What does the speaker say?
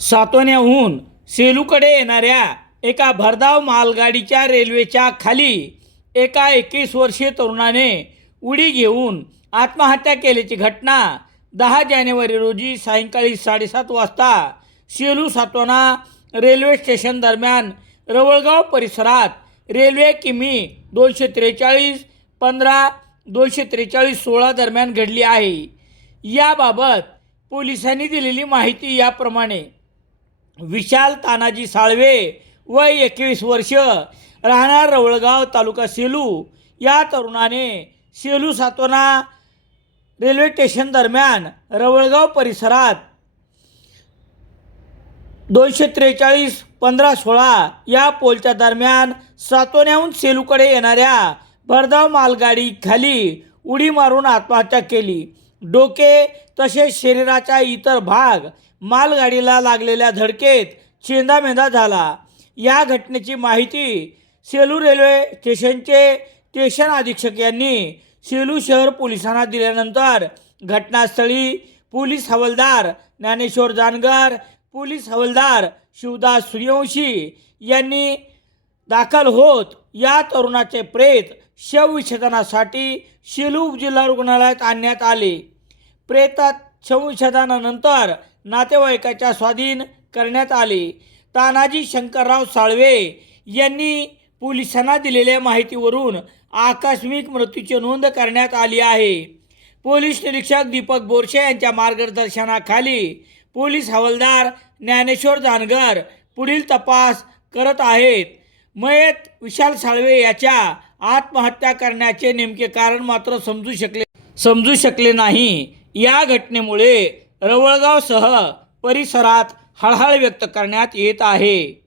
सातोन्याहून सेलूकडे येणाऱ्या एका भरधाव मालगाडीच्या रेल्वेच्या खाली एका एकवीस वर्षीय तरुणाने उडी घेऊन आत्महत्या केल्याची घटना दहा जानेवारी रोजी सायंकाळी साडेसात वाजता सेलू सातोना रेल्वे स्टेशन दरम्यान रवळगाव परिसरात रेल्वे किमी दोनशे त्रेचाळीस पंधरा दोनशे त्रेचाळीस सोळा दरम्यान घडली आहे. याबाबत पोलिसांनी दिलेली माहिती याप्रमाणे. विशाल तानाजी साळवे वय एकवीस वर्ष राहणार रवळगाव तालुका सेलू. या तरुणाने सेलू सातोना रेल्वे स्टेशन दरम्यान रवळगाव परिसरात दोनशे त्रेचाळीस पंधरा सोळा या पोलच्या दरम्यान सातोन्याहून सेलूकडे येणाऱ्या भरधाव मालगाडी खाली उडी मारून आत्महत्या केली. डोके तसेच शरीराचा इतर भाग मालगाडीला लागलेल्या धडकेत चेंदामेंदा झाला. या घटनेची माहिती सेलू रेल्वे स्टेशनचे स्टेशन अधीक्षक यांनी सेलू शहर पोलिसांना दिल्यानंतर घटनास्थळी पोलीस हवालदार ज्ञानेश्वर जानगर पोलीस हवालदार शिवदास सूर्यवंशी यांनी दाखल होत. या तरुणाचे प्रेत शवविच्छेदनासाठी शेलू जिल्हा रुग्णालयात आणण्यात आले. प्रेतात शवविच्छेदनानंतर नातेवाईकाच्या स्वाधीन करण्यात आले. तानाजी शंकरराव साळवे यांनी पोलिसांना दिलेल्या माहितीवरून आकस्मिक मृत्यूची नोंद करण्यात आली आहे. पोलीस निरीक्षक दीपक बोरशे यांच्या मार्गदर्शनाखाली पोलीस हवालदार ज्ञानेश्वर जानगर पुढील तपास करत आहेत. मयत विशाल साळवे याच्या आत्महत्या करण्याचे नेमके कारण मात्र समजू शकले समजू शकले नाही. या घटनेमुळे रवळगावसह परिसरात हळहळ व्यक्त करण्यात येत आहे.